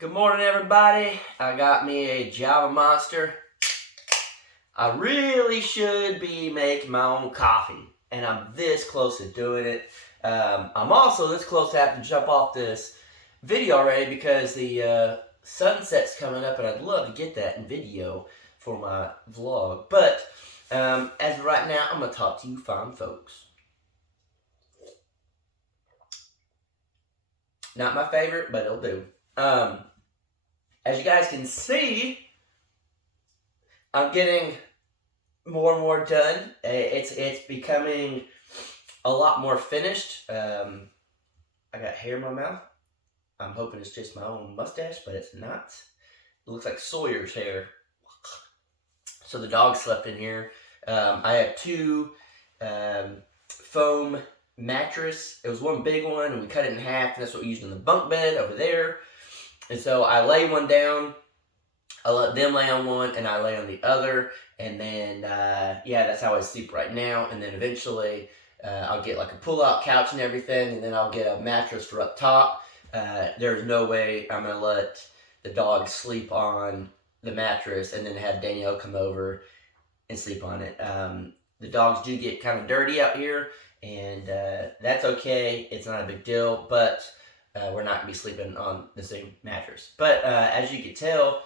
Good morning, everybody. I got me a Java Monster. I really should be making my own coffee, and I'm this close to doing it. I'm also this close to having to jump off this video already because the sunset's coming up, and I'd love to get that in video for my vlog. But as of right now, I'm going to talk to you fine folks. Not my favorite, but it'll do. As you guys can see, I'm getting more and more done. It's becoming a lot more finished. I got hair in my mouth. I'm hoping it's just my own mustache, but it's not. It looks like Sawyer's hair. So the dog slept in here. I have two foam mattress. It was one big one, and we cut it in half, and that's what we used in the bunk bed over there. And so I lay one down, I let them lay on one, and I lay on the other, and then, yeah, that's how I sleep right now. And then eventually I'll get like a pull-out couch and everything, and then I'll get a mattress for up top. There's no way I'm going to let the dog sleep on the mattress and then have Danielle come over and sleep on it. The dogs do get kind of dirty out here, and that's okay. It's not a big deal, but we're not going to be sleeping on the same mattress. But as you can tell,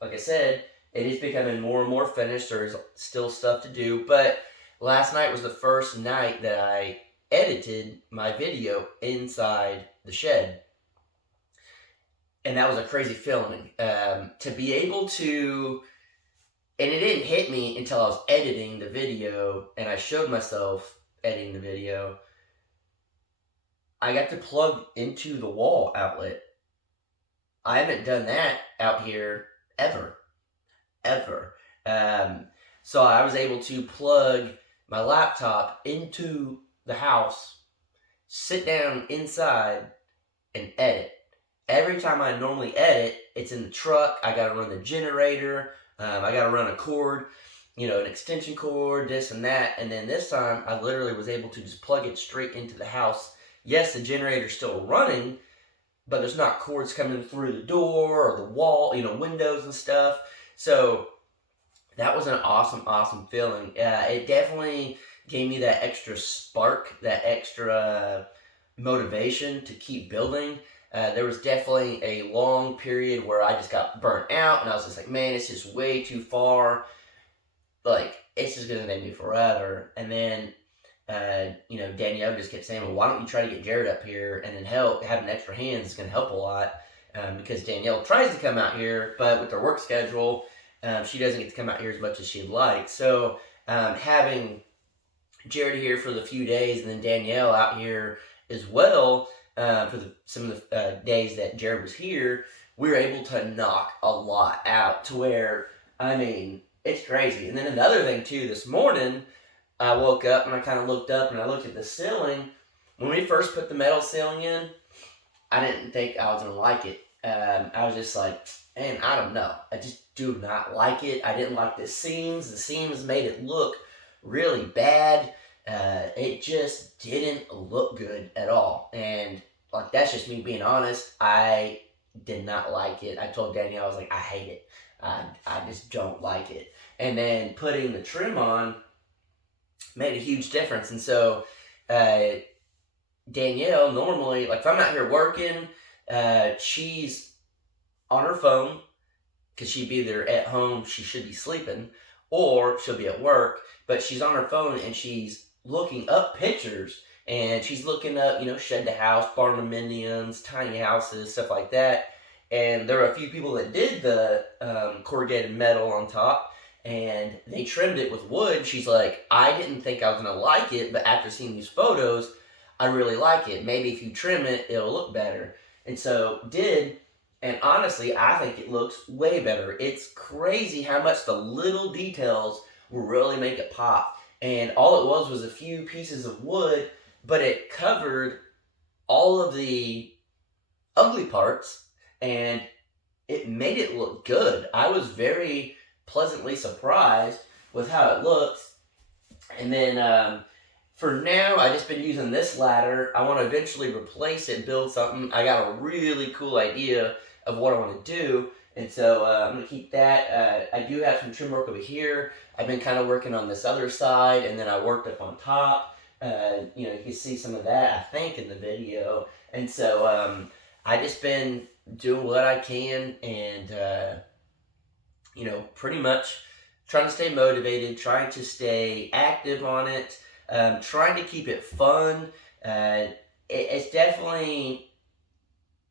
like I said, it is becoming more and more finished. There's still stuff to do, but last night was the first night that I edited my video inside the shed. And that was a crazy feeling. To be able to, and it didn't hit me until I was editing the video, and I showed myself editing the video. I got to plug into the wall outlet. I haven't done that out here ever. So I was able to plug my laptop into the house, sit down inside, and edit. Every time I normally edit, it's in the truck. I got to run the generator. I got to run a cord, an extension cord, this and that. And then this time, I literally was able to just plug it straight into the house. Yes, the generator's still running, but there's not cords coming through the door or the wall, windows and stuff. So that was an awesome feeling. It definitely gave me that extra spark, that extra motivation to keep building. There was definitely a long period where I just got burnt out, and I was just like, man, it's just way too far. Like, it's just going to take me forever. And then Danielle just kept saying, well, why don't you try to get Jared up here and then help? Having extra hands is going to help a lot because Danielle tries to come out here, but with her work schedule, she doesn't get to come out here as much as she'd like. So having Jared here for the few days and then Danielle out here as well for some of the days that Jared was here, we were able to knock a lot out to where, it's crazy. And then another thing, too, this morning, I woke up and I kind of looked up and I looked at the ceiling. When we first put the metal ceiling in, I didn't think I was going to like it. I was just like, man, I don't know. I just do not like it. I didn't like the seams. The seams made it look really bad. It just didn't look good at all. And that's just me being honest. I did not like it. I told Danielle, I was like, I hate it. I just don't like it. And then putting the trim on made a huge difference. And so Danielle normally, if I'm out here working, she's on her phone because she'd be either at home, she should be sleeping, or she'll be at work, but she's on her phone and she's looking up pictures, and she's looking up, shed to house, barndominiums, tiny houses, stuff like that. And there were a few people that did the corrugated metal on top, and they trimmed it with wood. She's like, I didn't think I was going to like it, but after seeing these photos, I really like it. Maybe if you trim it, it'll look better. And so did, and honestly, I think it looks way better. It's crazy how much the little details will really make it pop. And all it was a few pieces of wood, but it covered all of the ugly parts, and it made it look good. I was very pleasantly surprised with how it looks. And then for now, I've just been using this ladder. I want to eventually replace it, build something. I got a really cool idea of what I want to do. And so I'm going to keep that. I do have some trim work over here. I've been kind of working on this other side, and then I worked up on top. You know, you can see some of that, I think, in the video. And so I just been doing what I can, and you know, pretty much trying to stay motivated, trying to stay active on it, trying to keep it fun. It's definitely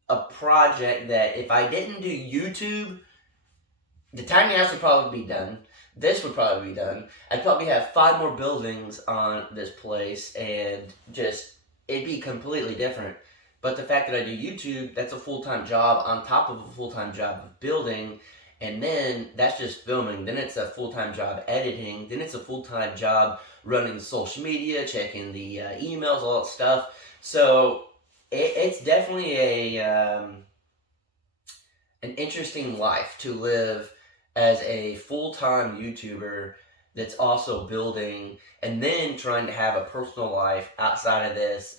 a project that if I didn't do YouTube, the tiny house would probably be done. This would probably be done. I'd probably have 5 more buildings on this place, and just it'd be completely different. But the fact that I do YouTube, that's a full-time job on top of a full-time job of building, and then that's just filming. Then it's a full-time job editing. Then it's a full-time job running social media, checking the emails, all that stuff. So it's definitely an interesting life to live as a full-time YouTuber that's also building, and then trying to have a personal life outside of this.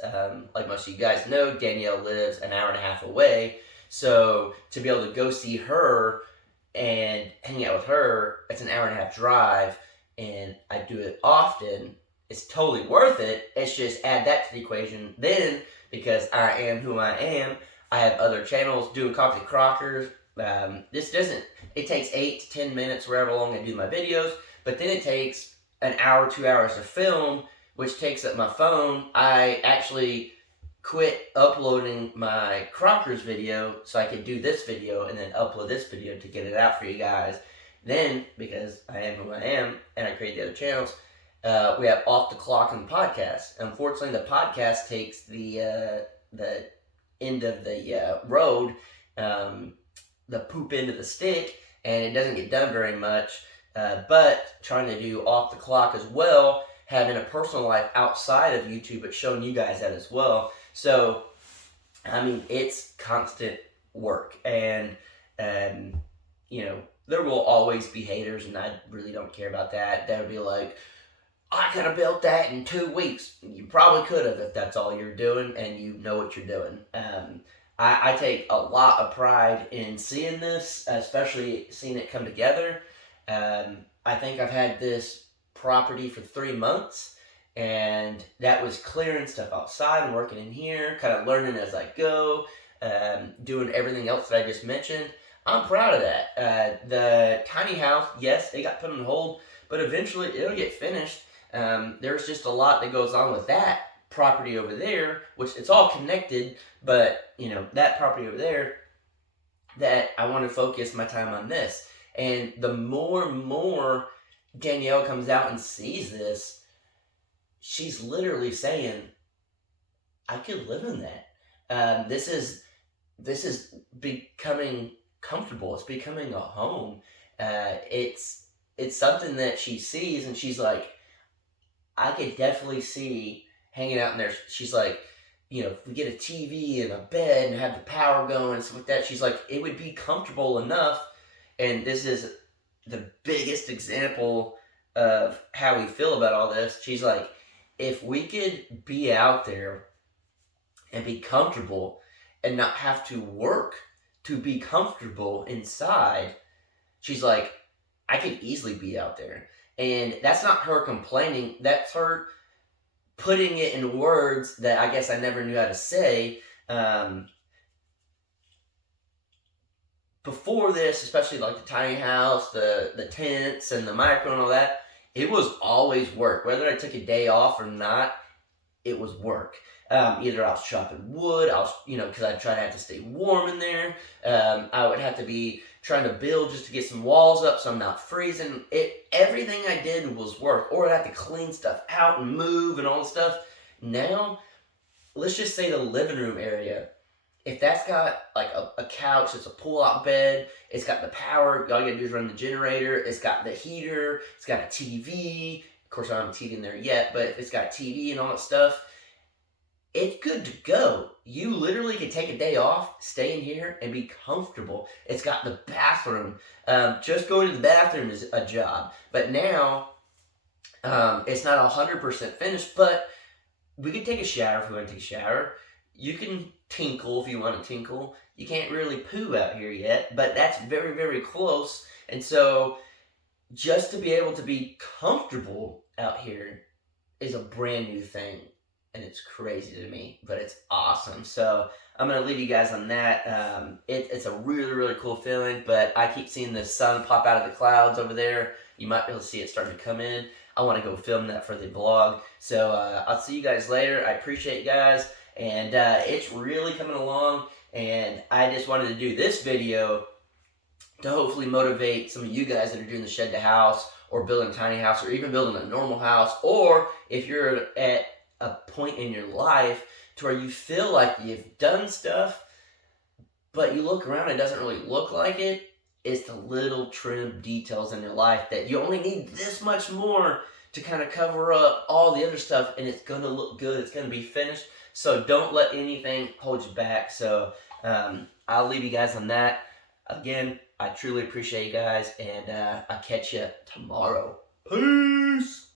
Like most of you guys know, Danielle lives an hour and a half away, so to be able to go see her and hang out with her, it's an hour and a half drive, and I do it often. It's totally worth it. It's just add that to the equation. Then, because I am who I am, I have other channels doing Coffee Crockers. This doesn't, it takes 8 to 10 minutes, wherever long I do my videos, but then it takes an hour, 2 hours to film, which takes up my phone. I actually quit uploading my Crockers video so I could do this video and then upload this video to get it out for you guys. Then, because I am who I am and I create the other channels, we have Off the Clock and the podcast. Unfortunately, the podcast takes the end of the road, the poop end of the stick, and it doesn't get done very much. But trying to do Off the Clock as well, having a personal life outside of YouTube, but showing you guys that as well. So, I mean, it's constant work, and you know, there will always be haters, and I really don't care about that. That'll be like, I could have built that in 2 weeks. You probably could have if that's all you're doing and you know what you're doing. I take a lot of pride in seeing this, especially seeing it come together. I think I've had this property for 3 months, and that was clearing stuff outside and working in here, kind of learning as I go, doing everything else that I just mentioned. I'm proud of that. The tiny house, yes, it got put on hold, but eventually it'll get finished. There's just a lot that goes on with that property over there, which it's all connected, but you know, that property over there, that I want to focus my time on this. And the more and more Danielle comes out and sees this, she's literally saying, I could live in that. This is becoming comfortable. It's becoming a home. It's something that she sees, and she's like, I could definitely see hanging out in there. She's like, you know, if we get a TV and a bed and have the power going and stuff like that, she's like, it would be comfortable enough. And this is the biggest example of how we feel about all this. She's like, if we could be out there and be comfortable and not have to work to be comfortable inside, she's like, I could easily be out there. And that's not her complaining. That's her putting it in words that I guess I never knew how to say. Before this, especially like the tiny house, the tents, and the micro and all that, it was always work. Whether I took a day off or not, it was work. Either I was chopping wood, I was, you know, because I try to have to stay warm in there. I would have to be trying to build just to get some walls up so I'm not freezing. Everything I did was work, or I'd have to clean stuff out and move and all the stuff. Now, let's just say the living room area. If that's got like a couch, it's a pull-out bed, it's got the power, all you gotta do is run the generator, it's got the heater, it's got a TV. Of course, I don't have a TV in there yet, but if it's got a TV and all that stuff, it's good to go. You literally can take a day off, stay in here, and be comfortable. It's got the bathroom. Just going to the bathroom is a job. But now, it's not 100% finished, but we could take a shower if we want to take a shower. You can tinkle if you want to tinkle. you can't really poo out here yet, but that's very, very close. And so just to be able to be comfortable out here is a brand new thing. And it's crazy to me, but it's awesome. So I'm going to leave you guys on that. It's a really, really cool feeling, but I keep seeing the sun pop out of the clouds over there. You might be able to see it starting to come in. I want to go film that for the vlog. So I'll see you guys later. I appreciate you guys. And it's really coming along. And I just wanted to do this video to hopefully motivate some of you guys that are doing the shed to house or building a tiny house or even building a normal house. Or if you're at a point in your life to where you feel like you've done stuff, but you look around and it doesn't really look like it. It's the little trim details in your life that you only need this much more to kind of cover up all the other stuff, and it's going to look good. It's going to be finished. So don't let anything hold you back. So I'll leave you guys on that. Again, I truly appreciate you guys, and I'll catch you tomorrow. Peace!